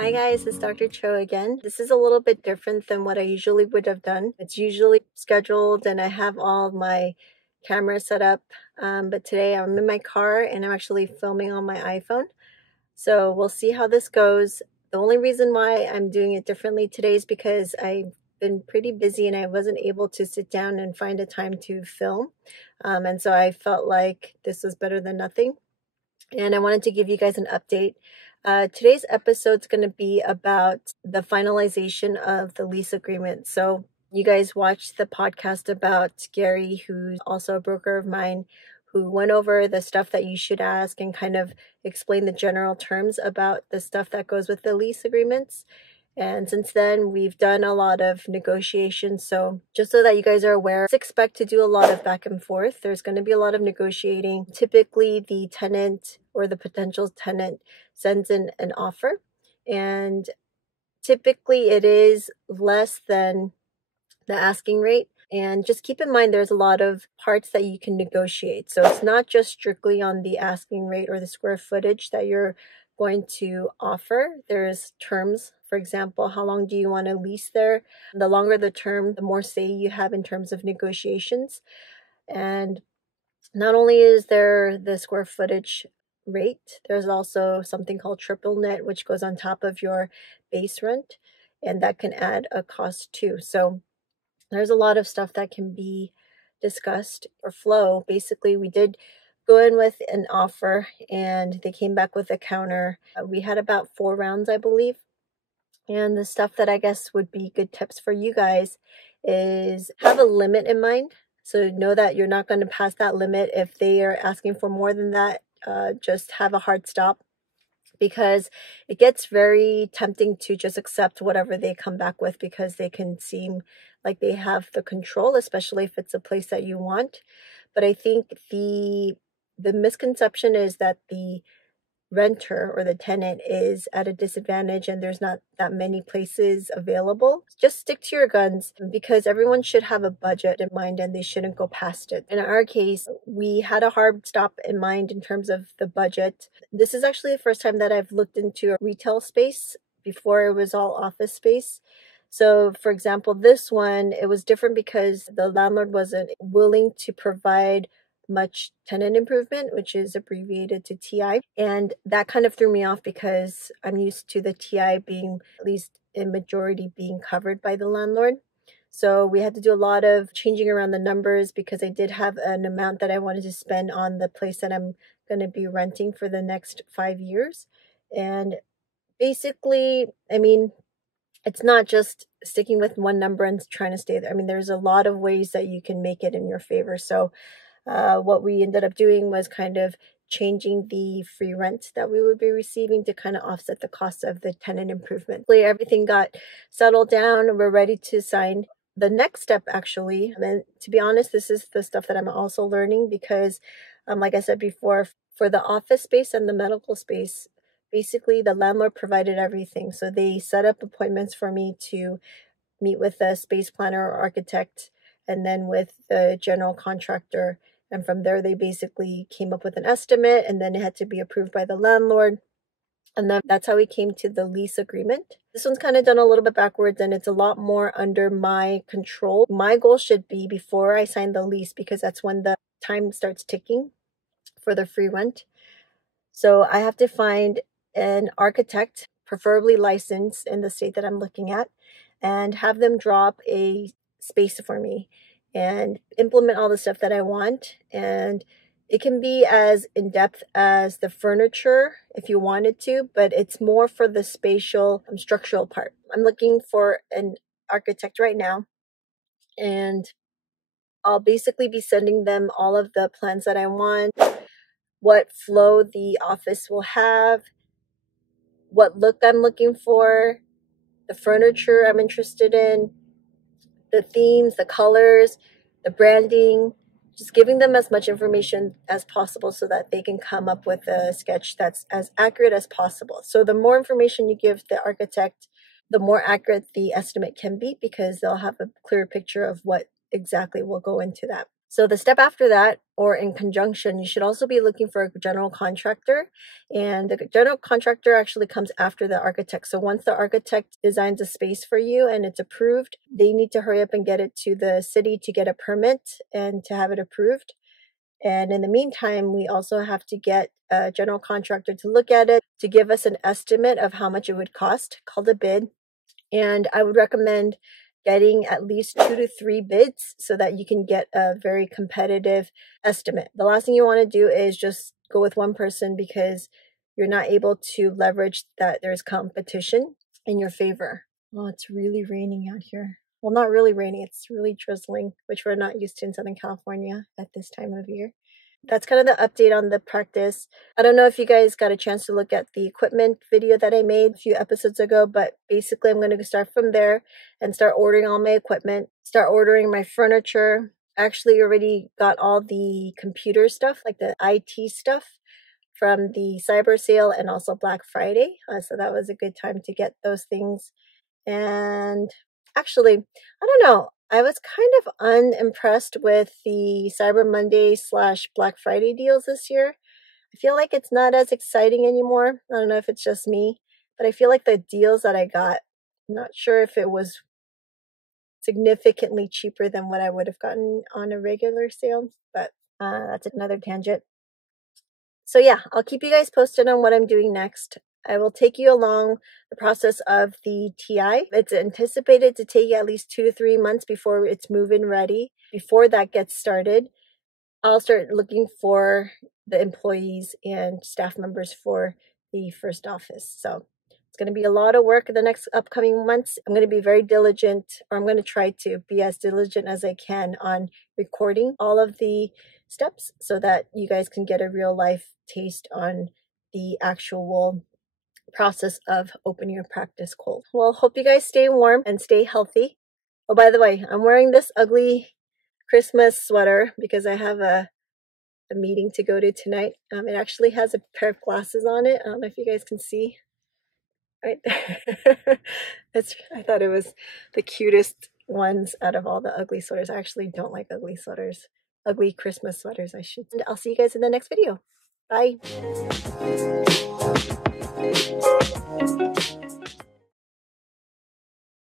Hi guys, it's Dr. Cho again. This is a little bit different than what I usually would have done. It's usually scheduled and I have all my cameras set up, but today I'm in my car and I'm actually filming on my iPhone. So we'll see how this goes. The only reason why I'm doing it differently today is because I've been pretty busy and I wasn't able to sit down and find a time to film. And so I felt like this was better than nothing. And I wanted to give you guys an update. Today's episode is going to be about the finalization of the lease agreement. So you guys watched the podcast about Gary, who's also a broker of mine, who went over the stuff that you should ask and kind of explain the general terms about the stuff that goes with the lease agreements. And since then, we've done a lot of negotiations. So just so that you guys are aware, expect to do a lot of back and forth. There's going to be a lot of negotiating. Typically, the tenant or the potential tenant sends in an offer. And typically, it is less than the asking rate. And just keep in mind, there's a lot of parts that you can negotiate. So it's not just strictly on the asking rate or the square footage that you're going to offer. There's terms. For example, how long do you want to lease there? The longer the term, the more say you have in terms of negotiations. And not only is there the square footage rate, there's also something called triple net, which goes on top of your base rent, and that can add a cost too. So there's a lot of stuff that can be discussed. For FLOE, basically, we did go in with an offer and they came back with a counter. We had about 4 rounds, I believe. And the stuff that I guess would be good tips for you guys is have a limit in mind. So know that you're not going to pass that limit. If they are asking for more than that, just have a hard stop, because it gets very tempting to just accept whatever they come back with because they can seem like they have the control, especially if it's a place that you want. But I think the misconception is that the renter or the tenant is at a disadvantage and there's not that many places available. Just stick to your guns, because everyone should have a budget in mind and they shouldn't go past it. In our case, we had a hard stop in mind in terms of the budget. This is actually the first time that I've looked into a retail space. Before, it was all office space. So for example, this one, it was different because the landlord wasn't willing to provide much tenant improvement, which is abbreviated to TI. And that kind of threw me off because I'm used to the TI being, at least in majority, being covered by the landlord. So we had to do a lot of changing around the numbers because I did have an amount that I wanted to spend on the place that I'm going to be renting for the next 5 years. And basically, I mean, it's not just sticking with one number and trying to stay there. I mean, there's a lot of ways that you can make it in your favor. So what we ended up doing was kind of changing the free rent that we would be receiving to kind of offset the cost of the tenant improvement. Everything got settled down. We're ready to sign. The next step, actually, and to be honest, this is the stuff that I'm also learning because, like I said before, for the office space and the medical space, basically the landlord provided everything. So they set up appointments for me to meet with a space planner or architect and then with the general contractor. And from there, they basically came up with an estimate and then it had to be approved by the landlord. And then that's how we came to the lease agreement. This one's kind of done a little bit backwards and it's a lot more under my control. My goal should be before I sign the lease, because that's when the time starts ticking for the free rent. So I have to find an architect, preferably licensed in the state that I'm looking at, and have them drop a space for me and implement all the stuff that I want. And it can be as in-depth as the furniture if you wanted to, but it's more for the spatial structural part. I'm looking for an architect right now, and I'll basically be sending them all of the plans that I want, what flow the office will have, what look I'm looking for, the furniture I'm interested in, the themes, the colors, the branding, just giving them as much information as possible so that they can come up with a sketch that's as accurate as possible. So the more information you give the architect, the more accurate the estimate can be, because they'll have a clear picture of what exactly will go into that. So the step after that, or in conjunction, you should also be looking for a general contractor. And the general contractor actually comes after the architect. So once the architect designs a space for you and it's approved, they need to hurry up and get it to the city to get a permit and to have it approved. And in the meantime, we also have to get a general contractor to look at it, to give us an estimate of how much it would cost, called a bid. And I would recommend getting at least 2 to 3 bids so that you can get a very competitive estimate. The last thing you want to do is just go with one person, because you're not able to leverage that there's competition in your favor. Oh, it's really raining out here. Well, not really raining, it's really drizzling, which we're not used to in Southern California at this time of year. That's kind of the update on the practice. I don't know if you guys got a chance to look at the equipment video that I made a few episodes ago, but basically I'm going to start from there and start ordering all my equipment, start ordering my furniture. I actually already got all the computer stuff, like the IT stuff, from the cyber sale and also Black Friday. So that was a good time to get those things. And actually, I don't know, I was kind of unimpressed with the Cyber Monday / Black Friday deals this year. I feel like it's not as exciting anymore. I don't know if it's just me, but I feel like the deals that I got, I'm not sure if it was significantly cheaper than what I would have gotten on a regular sale, but that's another tangent. So yeah, I'll keep you guys posted on what I'm doing next. I will take you along the process of the TI. It's anticipated to take at least 2 to 3 months before it's move-in ready. Before that gets started, I'll start looking for the employees and staff members for the first office. So it's going to be a lot of work in the next upcoming months. I'm going to be very diligent, or I'm going to try to be as diligent as I can on recording all of the steps so that you guys can get a real life taste on the actual process of opening your practice cold. Well, hope you guys stay warm and stay healthy. Oh, by the way, I'm wearing this ugly Christmas sweater because I have a meeting to go to tonight. It actually has a pair of glasses on it. I don't know if you guys can see right there. I thought it was the cutest ones out of all the ugly sweaters. I actually don't like ugly sweaters. Ugly Christmas sweaters, I should. And I'll see you guys in the next video. Bye.